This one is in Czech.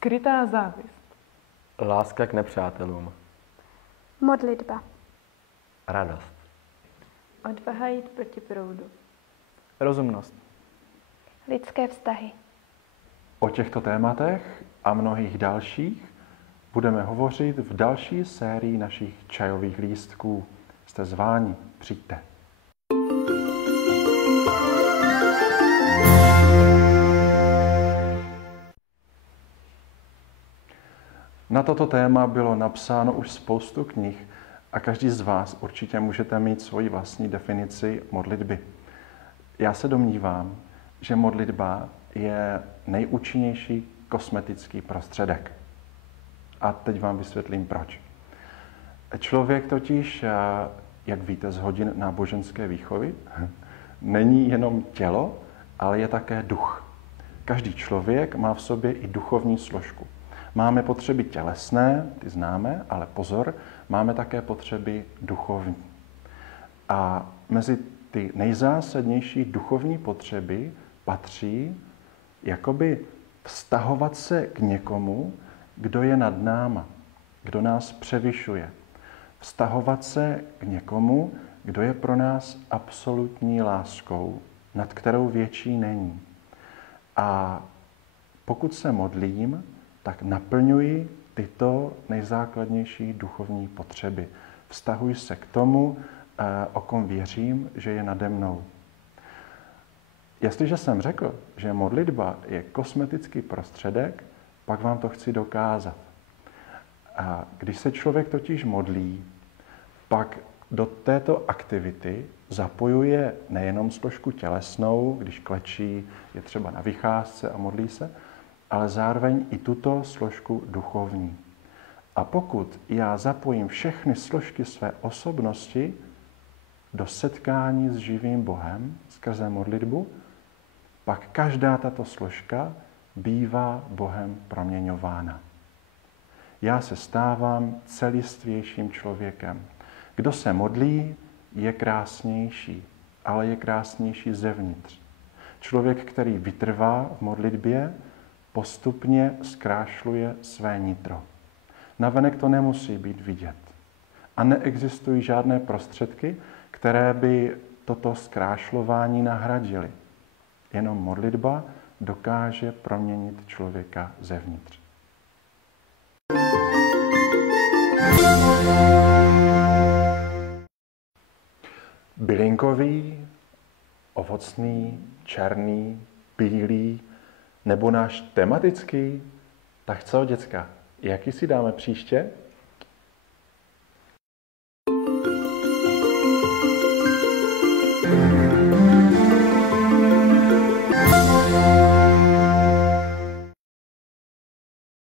Skrytá závist. Láska k nepřátelům. Modlitba. Radost. Odvaha jít proti proudu. Rozumnost. Lidské vztahy. O těchto tématech a mnohých dalších budeme hovořit v další sérii našich čajových lístků. Jste zváni, přijďte. Na toto téma bylo napsáno už spoustu knih a každý z vás určitě můžete mít svoji vlastní definici modlitby. Já se domnívám, že modlitba je nejúčinnější kosmetický prostředek. A teď vám vysvětlím proč. Člověk totiž, jak víte z hodin náboženské výchovy, není jenom tělo, ale je také duch. Každý člověk má v sobě i duchovní složku. Máme potřeby tělesné, ty známe, ale pozor, máme také potřeby duchovní. A mezi ty nejzásadnější duchovní potřeby patří jakoby vztahovat se k někomu, kdo je nad náma, kdo nás převyšuje. Vztahovat se k někomu, kdo je pro nás absolutní láskou, nad kterou větší není. A pokud se modlím, tak naplňuji tyto nejzákladnější duchovní potřeby. Vztahuji se k tomu, o kom věřím, že je nade mnou. Jestliže jsem řekl, že modlitba je kosmetický prostředek, pak vám to chci dokázat. A když se člověk totiž modlí, pak do této aktivity zapojuje nejenom složku tělesnou, když klečí, je třeba na vycházce a modlí se, ale zároveň i tuto složku duchovní. A pokud já zapojím všechny složky své osobnosti do setkání s živým Bohem skrze modlitbu, pak každá tato složka bývá Bohem proměňována. Já se stávám celistvějším člověkem. Kdo se modlí, je krásnější, ale je krásnější zevnitř. Člověk, který vytrvá v modlitbě, postupně zkrášluje své nitro. Navenek to nemusí být vidět. A neexistují žádné prostředky, které by toto zkrášlování nahradily. Jenom modlitba dokáže proměnit člověka zevnitř. Bylinkový, ovocný, černý, bílý, nebo náš tematický? Tak co, děcka, jaký si dáme příště?